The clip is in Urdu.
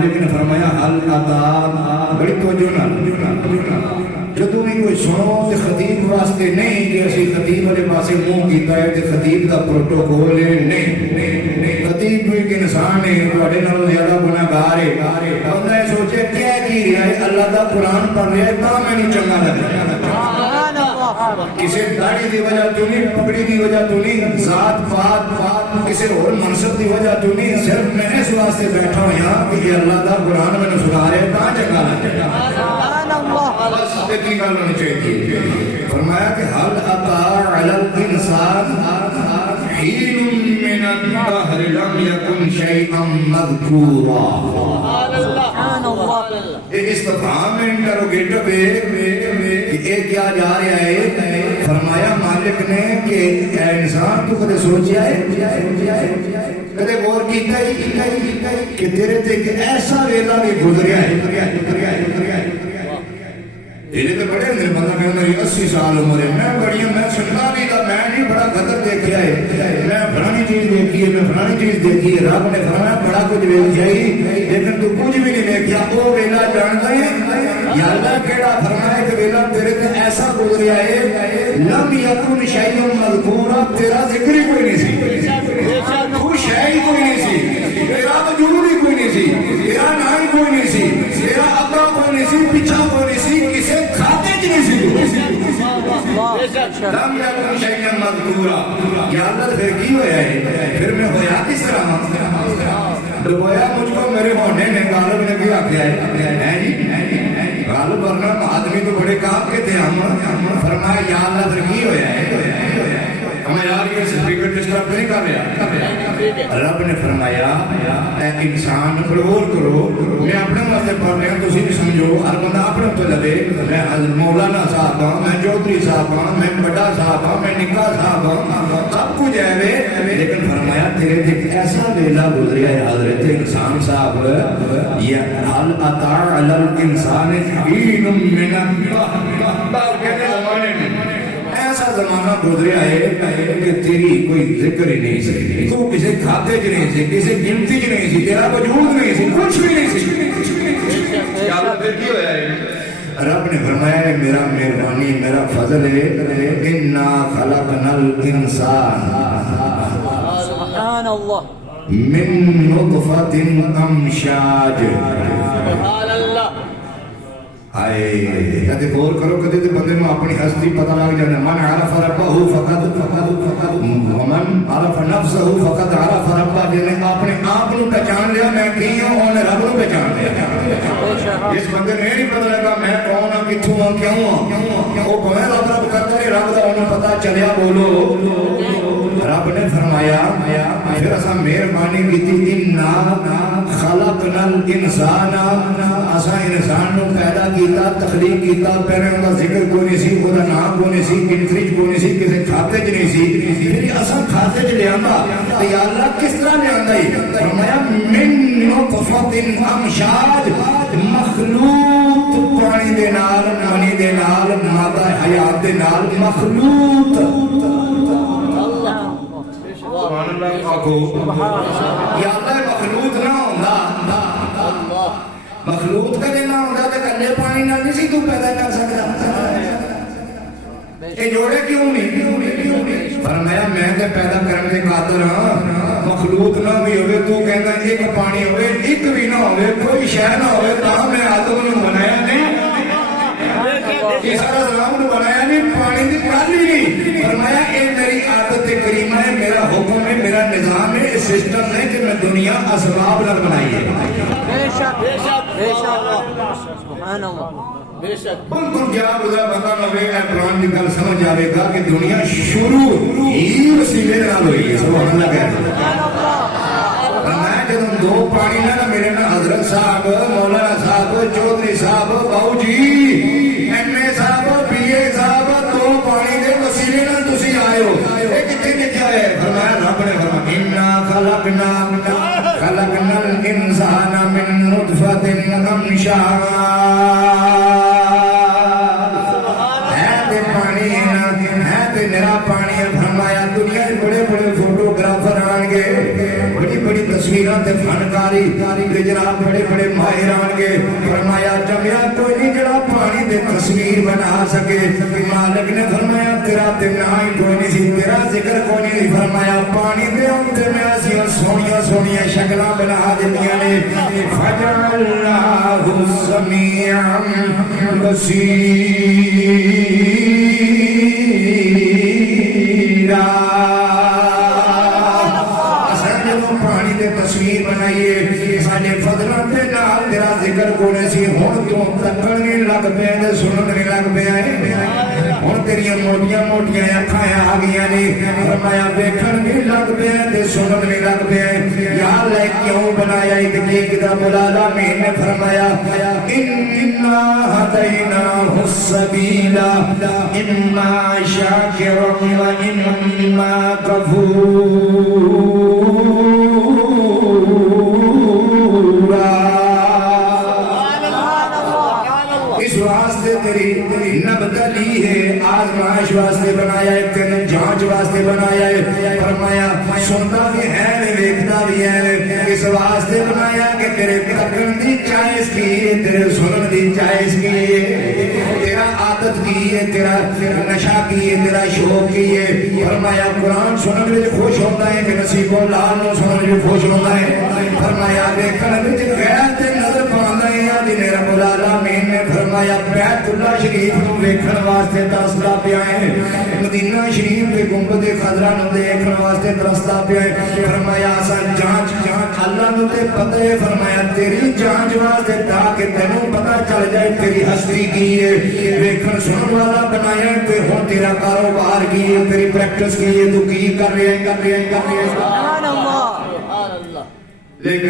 مالک نے فرمایا حل عطا بڑی توجہ نال جدوں بھی کوئی سنو تے خطیب واسطے نہیں کہ اسی خطیب والے پاسے منہ کیتا ہے تے خطیب دا پروٹوکول ہے نہیں خطیب بھی ایک انسان ہے تواڈے نالوں زیادہ گناہگار ہے بندہ سوچے کیا کی رہا ہے اللہ دا قرآن پڑھ رہا ہے تاں مینوں چنگا لگ رہا ہے کسی داڑھی دی وجہ تو نہیں پگڑی دی وجہ تو نہیں ذات پات کسی اور منصب دی وجہ تو نہیں صرف میں اس واسطے بیٹھا ہوں کہ یہ اللہ دا قرآن میں سنا رہے تاں چنگا لگ رہا بس اتنی گل ہونی چاہیے فرمایا کہ حل عطا علی الانسان حین من الدہر لم یکن شیئا مذکورا یہ استفہام انٹروگیٹو ہے کہ یہ کیا جا رہا ہے فرمایا مالک نے کہ اے انسان تو کدے سوچیا ہے کدے غور کیتا ہی کہ تیرے تے ایک ایسا ویلا بھی گزریا ہے یہ تو بڑے اندر بندہ کہ میری 80 سال عمر ہے میں بڑی ہوں میں سننا نہیں تھا میں نہیں بڑا قدر دیکھا ہے میں فلانی چیز دیکھی ہے میں فلانی چیز دیکھی ہے رب نے فرمایا بڑا کچھ دیکھا ہی لیکن تو کچھ بھی نہیں دیکھا وہ ویلا جانتا ہے یا اللہ کیڑا فرمایا کہ ویلا تیرے تے ایسا گزریا ہے لم یکن شیء مذکورا تیرا ذکر ہی کوئی نہیں سی تو شے ہی کوئی نہیں سی تیرا وجود ہی کوئی نہیں سی تیرا نام کوئی نہیں سی تیرا ابا کوئی نہیں سی پیچھا کوئی نہیں سی کسے کھاتے چ نہیں سی لم یکن شیء مذکورا یا اللہ پھر کی ہویا ہے پھر میں ہویا کس طرح ڈبویا مجھ کو میرے ہونے نے غالب نے کیا کیا ہے جی غالب ورنہ آدمی تو بڑے کام کے تھے ہم فرمایا یا اللہ پھر کی ہویا ہے ہمیں یار یہ سرٹیفکیٹ ڈسٹرب نہیں کر رہا رب نے فرمایا اے انسان غور کرو میں اپنے واسطے پڑھ رہا ہوں تسی بھی سمجھو ہر بندہ اپنے تو لگے میں مولانا صاحب ہوں میں چودھری صاحب ہوں میں بڑا صاحب ہوں میں نکاح صاحب ہوں سب کچھ ہے لیکن فرمایا تیرے ایک ایسا ویلا گزریا ہے حضرت انسان صاحب یا حل عطا علی الانسان حین من الدہر کہتے زمانے میں ایسا زمانہ گزریا ہے کہ تیری کوئی ذکر ہی نہیں سی تو کسی کھاتے چ نہیں سی کسی گنتی چ نہیں سی تیرا وجود نہیں سی کچھ بھی نہیں سی کیا پھر کی ہویا ہے رب نے فرمایا ہے میرا مہربانی میرا فضل ہے انا خلقنا الانسان سبحان اللہ من نطفۃ امشاج سبحان اللہ آئے کدے غور کرو کدے تے بندے نوں اپنی ہستی پتہ لگ جاندا من عرف ربہ فقط ومن عرف نفسه فقط عرف ربہ جن نے اپنے آپ نوں پہچان لیا میں کی ہوں اور رب نوں پہچان لیا اس بندے نے نہیں پتہ لگا میں کون ہوں کتھوں ہوں کیوں ہوں وہ کوئی رب کرتا ہے رب دا انہوں پتہ چلیا بولو رب نے فرمایا پھر اساں مہربانی کیتی انا خلقنا الانسان اساں انسان نو پیدا کیتا تخلیق کیتا پہلے ان کا ذکر کوئی نہیں سی وہ نام کوئی نہیں سی گنتری کوئی نہیں سی کسی کھاتے چ نہیں سی پھر اساں کھاتے چ لیاندا تے یا اللہ کس طرح لیاندا ہے فرمایا من نطفۃ امشاج مخلوط پانی دے نال منی دے نال مادہ حیات دے نال مخلوط سبحان اللہ آکھو یا اللہ مخلوط نہ ہوندا مخلوط کدے نہ ہوندا تے کلے پانی نال نہیں سی تو پیدا کر سکدا اے جوڑے کیوں نہیں فرمایا میں تے پیدا کرن دے قادر ہاں مخلوط نہ بھی ہوے تو کہندا ایک پانی ہوے ایک بھی نہ ہوے کوئی شے نہ ہوے تاں میں آدم نوں بنایا نہیں یہ سارا نام نوں بنایا نہیں پانی دی گل ہی نہیں فرمایا اے میری عادت کریمہ ہے میرا حکم ہے میرا نظام ہے سسٹم ہے کہ میں دنیا اسباب نال بنائی ہے بے شک سبحان اللہ بے شک بالکل کیا بولا بندہ نوے اے قرآن کی گل سمجھ آئے گا کہ دنیا شروع ہی وسیلے نال ہوئی ہے سبحان اللہ کہہ میں جب دو پانی نہ میرے نا حضرت صاحب مولانا صاحب چودھری صاحب باؤ جی ایم اے صاحب بی اے صاحب دو پانی دے وسیلے نال تسی آئے ہو یہ کتنے لکھا ہے فرمایا رب نے فرمایا انا خلقنا الانسان من نطفۃ امشاج میرا پانی فرمایا دنیا بڑے بڑے فوٹوگرافر آن گے بڑی بڑی تصویریں تے فن جانکاری تے جناب بڑے بڑے ماہر آن گے فرمایا جمیا کوئی نہیں جڑا پانی دے تصویر بنا سکے مالک نے فرمایا تیرا تے نہ ہی کوئی نہیں سی تیرا ذکر کوئی نہیں فرمایا پانی دے اندر میں اسی سونیاں سونیاں شکلاں بنا دتیاں نے فجعلناہ سمیعا بصیرا پانی دے تصویر بنائیے ساڈے فضلاں دے نال تیرا ذکر کونے سی ہن تو تکن نہیں لگ پیا تے سنن نہیں لگ پیا ہن تیریاں موٹیاں موٹیاں اکھاں آ گئیاں نے فرمایا ویکھن نہیں لگ پیا تے سنن نہیں لگ پیا یا لے کیوں بنایا ایک نیک دا بلالا میں نے فرمایا انا ہدیناہ السبیل اما شاکرا و اما کفورا اس واسطے تیری نبتلی ہے آزمائش واسطے بنایا ہے تیرے جانچ واسطے بنایا ہے فرمایا سنتا بھی ہے ویکھتا بھی ہے اس واسطے بنایا کہ تیرے تکن دی چائس کی ہے تیرے سنن دی چائس کی ہے تیرا عادت کی ہے تیرا نشہ کی ہے تیرا شوق کی ہے فرمایا قرآن سنن وچ خوش ہوتا ہے کہ نصیب اللہ نو سنن وچ خوش ہوتا ہے فرمایا ویکھن وچ غیرت نظر پاندا ہے جی رب العالمین نے فرمایا بیت اللہ شریف کو ویکھن واسطے ترسدا پیا ہے مدینہ شریف دے گنبد خضرا نو دیکھن واسطے ترسدا پیا ہے فرمایا اساں جانچ اللہ نو تے پتہ ہے فرمایا تیری جانچ واسطے تاکہ تینوں پتہ چل جائے تیری ہستی کی ہے ویکھن سنن والا بنایا تے ہن تیرا کاروبار کی ہے تیری پریکٹس کی ہے تو کی کر رہے ہیں سبحان اللہ سبحان اللہ لیکن